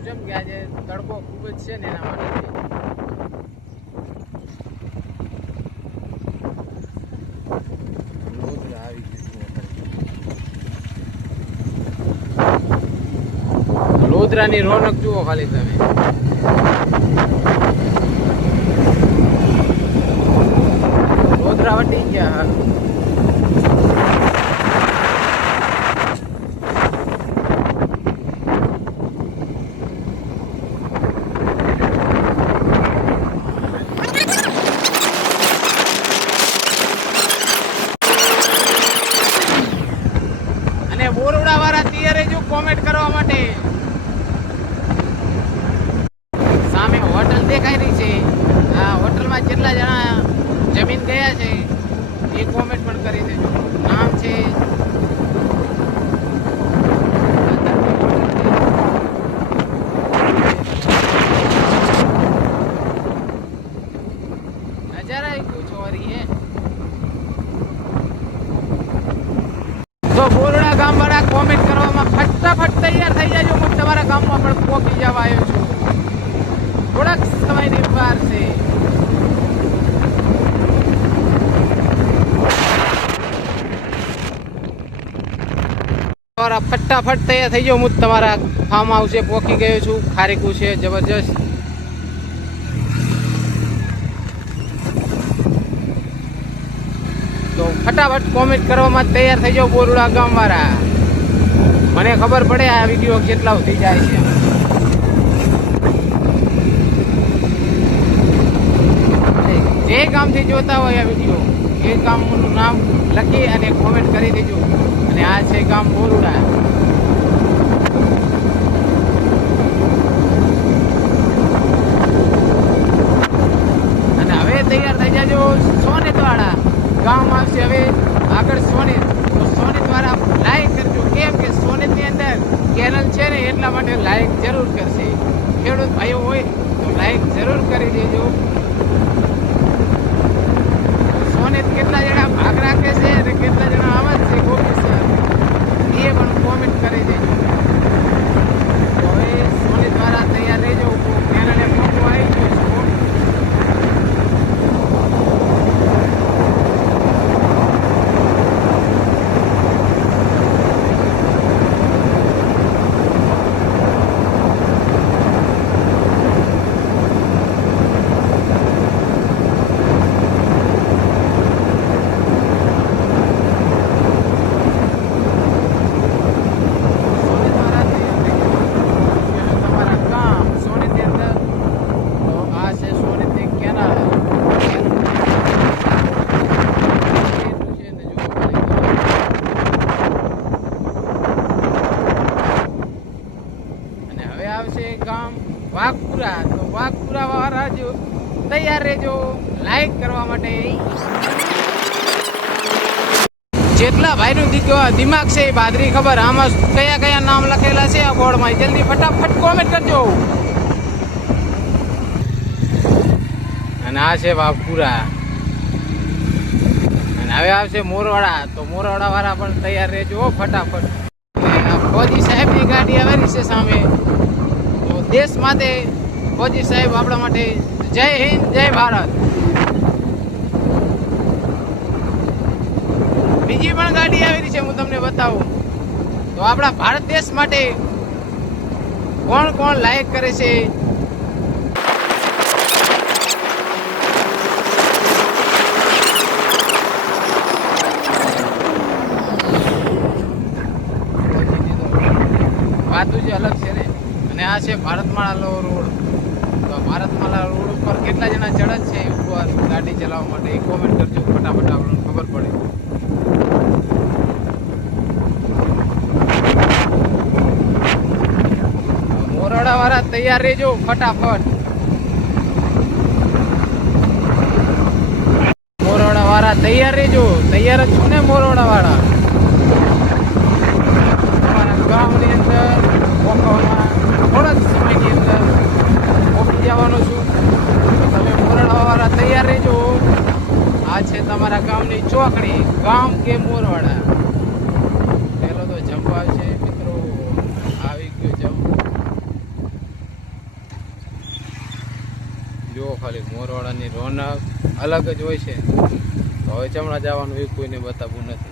છું જેમ કે આજે તડકો ખૂબ જ છે ને એના માટે લોધરાની રોનક જુઓ ખાલી તમે. લોધરા વટી ગયા. અને બોરડા વાળા તૈયાર જો કોમેન્ટ કરવા માટે. સામે હોટલ દેખાઈ રહી છે. આ હોટલમાં કેટલા જણા જમીન ગયા છે એ કોમેન્ટ પણ કરી દેજો. નામ છે નજારા ही कुछ और ही है. તો બોરડા ગામ વાળા કોમેન્ટ કરવામાં ફટાફટ તૈયાર થઈ જાજો. હું તમારા ગામમાં પણ પહોંચી જવા આવ્યો છું. થોડાક સમયની વાર છે. ફટાફટ તૈયાર થઈ જાઓ. હું તમારા ફાર્મ હાઉસે પહોંચી ગયો છું. ખારેકું છે જબરજસ્ત. તો ફટાફટ કોમેન્ટ કરવામાં તૈયાર થઈ જાઓ બોરડા ગામ વાળા. મને ખબર પડે આ વિડીયો કેટલા સુધી જાય છે. જે ગામથી જોતા હોય આ વિડીયો એ ગામનું નામ લખી અને કોમેન્ટ કરી દેજો. અને આ છે ગામ બોરડા. અને હવે તૈયાર થઈ જાજો. સોનેત વાળા ગામ આવશે હવે આગળ. સોનેત તો સોનેત વાળા લાઈક કરજો. કેમ કે સોનેતની અંદર કેનલ છે ને એટલા માટે લાઈક જરૂર કરશે. ખેડૂત ભાઈઓ હોય તો લાઈક જરૂર કરી દેજો. સોનેત કેટલા જણા ભાગ રાખે છે અને કેટલા જણા આવે છે ગોપી સર એ પણ કોમેન્ટ કરી દેજો. તો હવે સોનેત વાળા તૈયાર રહેજો. કેનલે ફોટો આવી ગયો છું. ગામ વાઘપુરા. તો વાઘપુરા વાળા જો તૈયાર રહેજો લાઈક કરવા માટે. જેટલા ભાઈનું દિમાગ છે એ બાદરી ખબર. આમાં કયા કયા નામ લખેલા છે આ બોર્ડમાં જલ્દી ફટાફટ કોમેન્ટ કરજો. અને આ છે વાઘપુરા. અને હવે આવશે મોરવાડા. તો મોરવાડા વાળા પણ તૈયાર રહેજો ફટાફટ. ફોજી સાહેબની ગાડી આવેલી છે સામે. દેશ માટે ફોજી સાહેબ આપણા માટે. જય હિન્દ જય ભારત. બીજી પણ ગાડી આવેલી છે હું તમને બતાવું. તો આપણા ભારત દેશ માટે કોણ કોણ લાયક કરે છે. વાતું જે અલગ છે ને. અને આ છે ભારતમાળા રોડ. તો ભારતમાળા રોડ ઉપર કેટલા જણા ચડે છે ઉપર ગાડી ચલાવવા માટે એ કોમેન્ટ કરજો ફટાફટ. આપણને ખબર પડે. મોરવાડા વાળા તૈયાર રહેજો ફટાફટ. મોરવાડા વાળા તૈયાર રહેજો. તૈયાર જ છો ને મોરવાડા વાળા. તમારા ગામની અંદર પહોંચવામાં થોડા જ સમયની અંદર પહોંચી જવાનો છું. તમે મોરવાડા વાળા તૈયાર રહેજો. આ છે તમારા ગામની ચોકડી. ગામ કે મોરવાડા. પેલો તો જંપ આવશે મિત્રો. આવી ગયો જંપ. જુઓ ખાલી મોરવાડાની રોનક અલગ જ હોય છે. તો હવે ચમણા જવાનું એ કોઈને બતાવવું નથી.